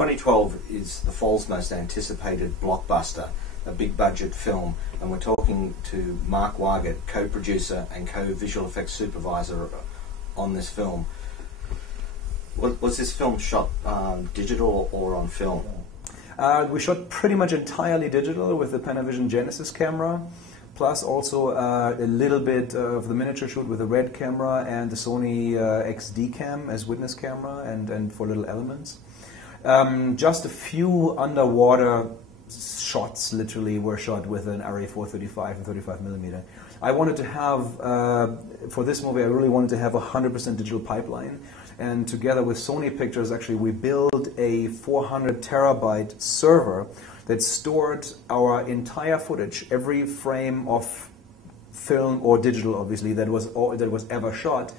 2012 is the fall's most anticipated blockbuster, a big budget film, and we're talking to Marc Weigert, co-producer and co-visual effects supervisor on this film. Was this film shot digital or on film? We shot pretty much entirely digital with the Panavision Genesis camera, plus also a little bit of the miniature shoot with the Red camera and the Sony XD cam as witness camera and for little elements. Just a few underwater shots literally were shot with an Arri 435 and 35mm. I wanted to have, for this movie, I really wanted to have a 100% digital pipeline. And together with Sony Pictures, actually, we built a 400 terabyte server that stored our entire footage, every frame of film or digital, obviously, that was ever shot,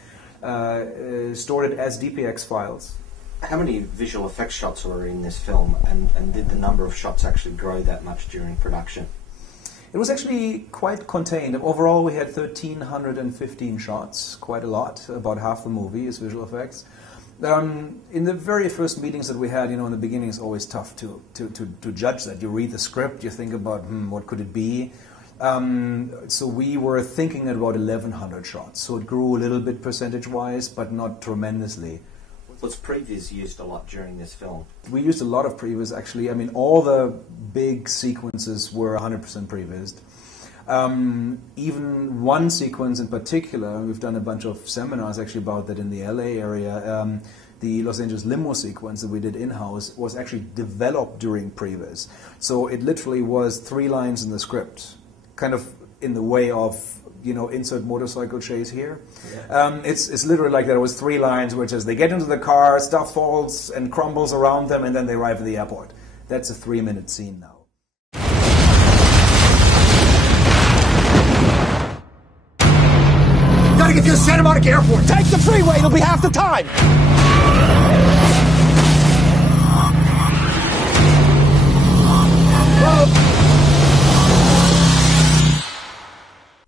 stored it as DPX files. How many visual effects shots were in this film, and did the number of shots actually grow that much during production? It was actually quite contained. Overall, we had 1,315 shots, quite a lot. About half the movie is visual effects. In the very first meetings that we had, in the beginning, it's always tough to judge that. You read the script, you think about, what could it be? So we were thinking about 1,100 shots. So it grew a little bit percentage-wise, but not tremendously. Was previs used a lot during this film? We used a lot of previs, actually. I mean, all the big sequences were 100% prevised. Even one sequence in particular, we've done a bunch of seminars actually about that in the LA area, the Los Angeles limo sequence that we did in-house was actually developed during previs. So it literally was 3 lines in the script, kind of in the way of insert motorcycle chase here. Yeah. It's literally like that. It was 3 lines, which is they get into the car, stuff falls and crumbles around them, and then they arrive at the airport. That's a 3-minute scene now. Gotta get to Santa Monica Airport. Take the freeway. It'll be half the time.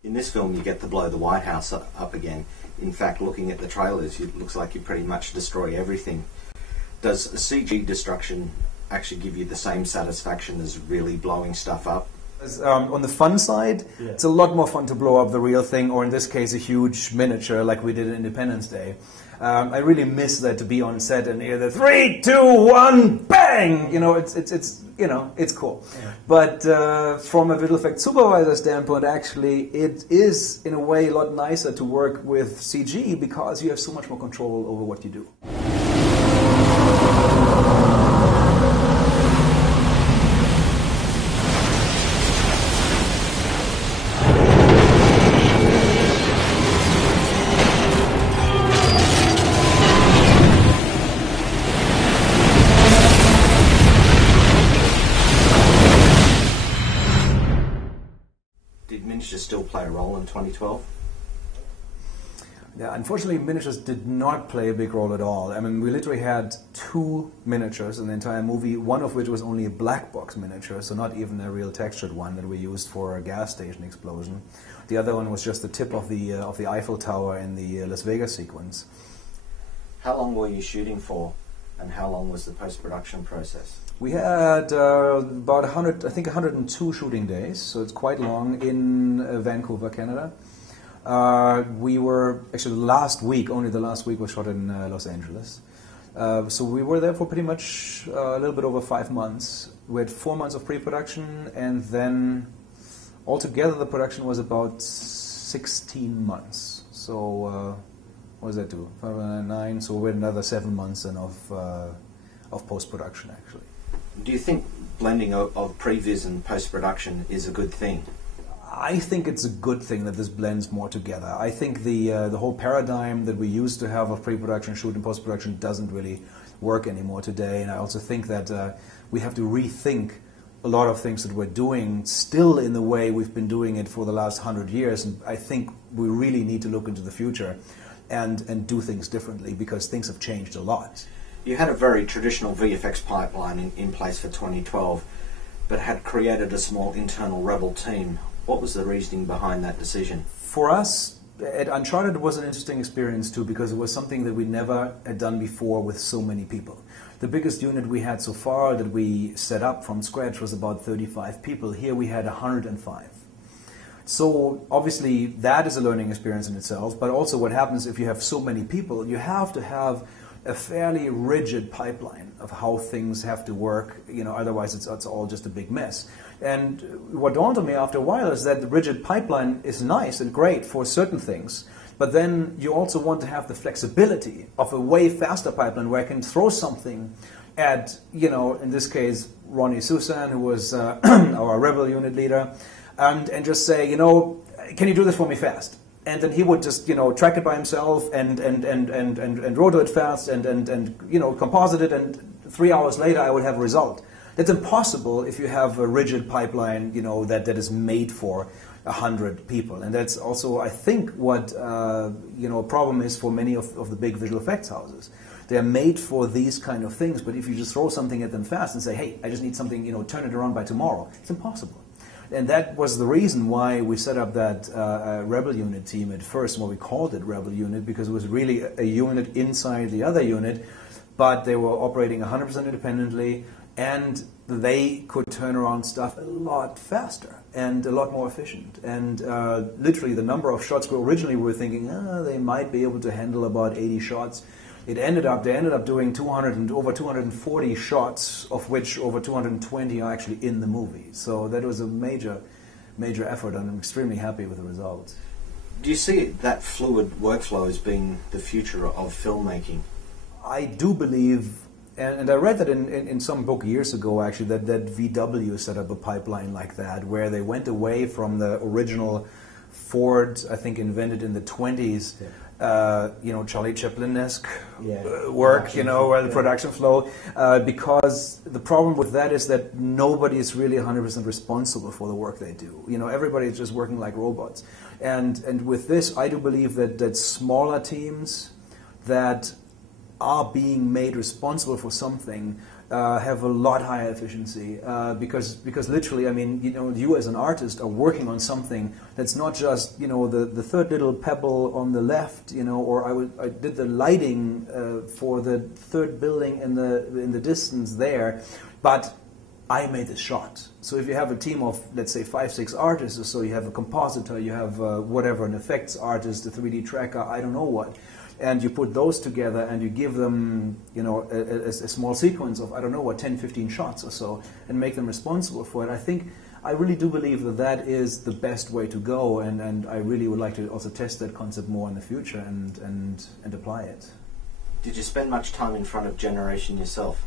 In this film, you get to blow the White House up again. In fact, looking at the trailers, it looks like you pretty much destroy everything. Does CG destruction actually give you the same satisfaction as really blowing stuff up? On the fun side, yeah. It's a lot more fun to blow up the real thing, or in this case, a huge miniature like we did at Independence Day. I really miss that, to be on set and hear the 3, 2, 1, bang! It's cool. Yeah. But from a visual effects supervisor standpoint, actually, it is in a way a lot nicer to work with CG because you have so much more control over what you do. Did miniatures still play a role in 2012? Yeah, unfortunately, miniatures did not play a big role at all. I mean, we literally had 2 miniatures in the entire movie, one of which was only a black box miniature, so not even a real textured one that we used for a gas station explosion. The other one was just the tip of the Eiffel Tower in the Las Vegas sequence. How long were you shooting for, and how long was the post-production process? We had about 102 shooting days, so it's quite long in Vancouver, Canada. We were actually only the last week was shot in Los Angeles. So we were there for pretty much a little bit over 5 months. We had 4 months of pre-production, and then altogether the production was about 16 months. So what does that do? 5, 9. So we had another 7 months then of post-production actually. Do you think blending of previs and post-production is a good thing? I think it's a good thing that this blends more together. I think the whole paradigm that we used to have of pre-production, shoot, and post-production doesn't really work anymore today. And I also think that we have to rethink a lot of things that we're doing still in the way we've been doing it for the last 100 years. And I think we really need to look into the future and do things differently because things have changed a lot. You had a very traditional VFX pipeline in place for 2012, but had created a small internal rebel team. What was the reasoning behind that decision? For us, at Uncharted, it was an interesting experience too, because it was something that we never had done before with so many people. The biggest unit we had so far that we set up from scratch was about 35 people. Here we had 105. So obviously that is a learning experience in itself, but also what happens if you have so many people, you have to have a fairly rigid pipeline of how things have to work, otherwise it's all just a big mess. And what dawned on me after a while is that the rigid pipeline is nice and great for certain things, but then you also want to have the flexibility of a way faster pipeline where I can throw something at, in this case, Ronnie Susan, who was our rebel unit leader, and just say, can you do this for me fast? And then he would just, track it by himself and roto it fast and composite it, and 3 hours later I would have a result. That's impossible if you have a rigid pipeline, that is made for 100 people. And that's also, I think, what a problem is for many of the big visual effects houses. They're made for these kind of things, but if you just throw something at them fast and say, hey, I just need something, turn it around by tomorrow, it's impossible. And that was the reason why we set up that Rebel Unit team at first, what we called it Rebel Unit, because it was really a unit inside the other unit, but they were operating 100% independently, and they could turn around stuff a lot faster and a lot more efficient. And literally the number of shots, originally we were thinking, they might be able to handle about 80 shots. They ended up doing over 240 shots, of which over 220 are actually in the movie. So that was a major effort, and I'm extremely happy with the results. Do you see that fluid workflow as being the future of filmmaking? I do believe, and I read that in some book years ago actually, that VW set up a pipeline like that, where they went away from the original Ford, I think invented in the 20s, Charlie Chaplin-esque work, where the production flow, because the problem with that is that nobody is really 100% responsible for the work they do. Everybody is just working like robots. And with this, I do believe that smaller teams that are being made responsible for something have a lot higher efficiency, because literally, you as an artist are working on something that's not just the third little pebble on the left, or I did the lighting for the third building in the distance there, but I made this shot. So if you have a team of, let's say, 5-6 artists or so, you have a compositor, you have whatever, an effects artist, a 3D tracker, I don't know what. And you put those together and you give them, a small sequence of, 10, 15 shots or so, and make them responsible for it. I really do believe that is the best way to go, and I really would like to also test that concept more in the future and apply it. Did you spend much time in front of Generation yourself?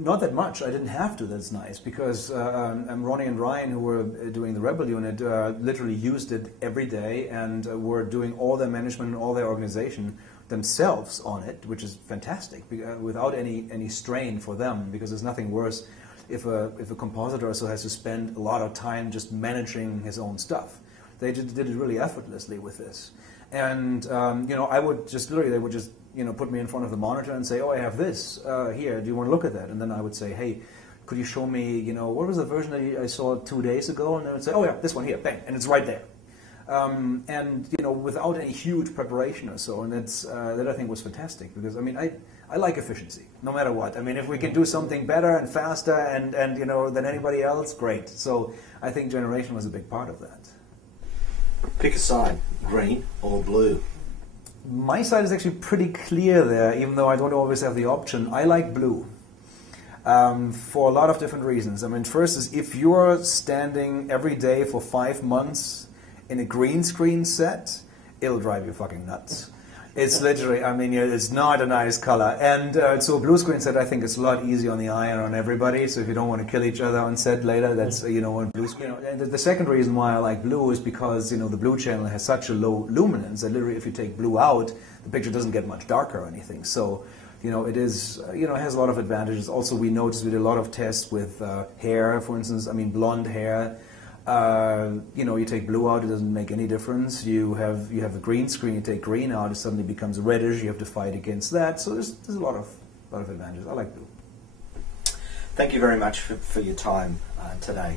Not that much. I didn't have to. That's nice, because Ronnie and Ryan, who were doing the Rebel Unit, literally used it every day and were doing all their management and all their organization themselves on it, which is fantastic, without any strain for them, because there's nothing worse if a compositor also has to spend a lot of time just managing his own stuff. They just did it really effortlessly with this. And I would just literally, they would just put me in front of the monitor and say, oh, I have this here, do you want to look at that? And then I would say, hey, could you show me, what was the version that I saw 2 days ago? And they would say, oh yeah, this one here, bang, and it's right there. And without any huge preparation or so, and that I think was fantastic, because I like efficiency, no matter what. If we can do something better and faster and than anybody else, great. So I think Generation was a big part of that. Pick a side, green or blue. My side is actually pretty clear there, even though I don't always have the option. I like blue for a lot of different reasons. First is, if you're standing every day for 5 months in a green screen set, it'll drive you fucking nuts. It's literally, it's not a nice color. And so a blue screen set, I think, is a lot easier on the eye and on everybody. So if you don't want to kill each other on set later, that's, on blue screen. And the second reason why I like blue is because, the blue channel has such a low luminance that literally if you take blue out, the picture doesn't get much darker or anything. So, it is, it has a lot of advantages. Also, we noticed we did a lot of tests with hair, for instance, blonde hair. You take blue out, it doesn't make any difference. You have a green screen, you take green out, it suddenly becomes reddish. You have to fight against that. So there's a lot of advantages. I like blue. Thank you very much for your time today.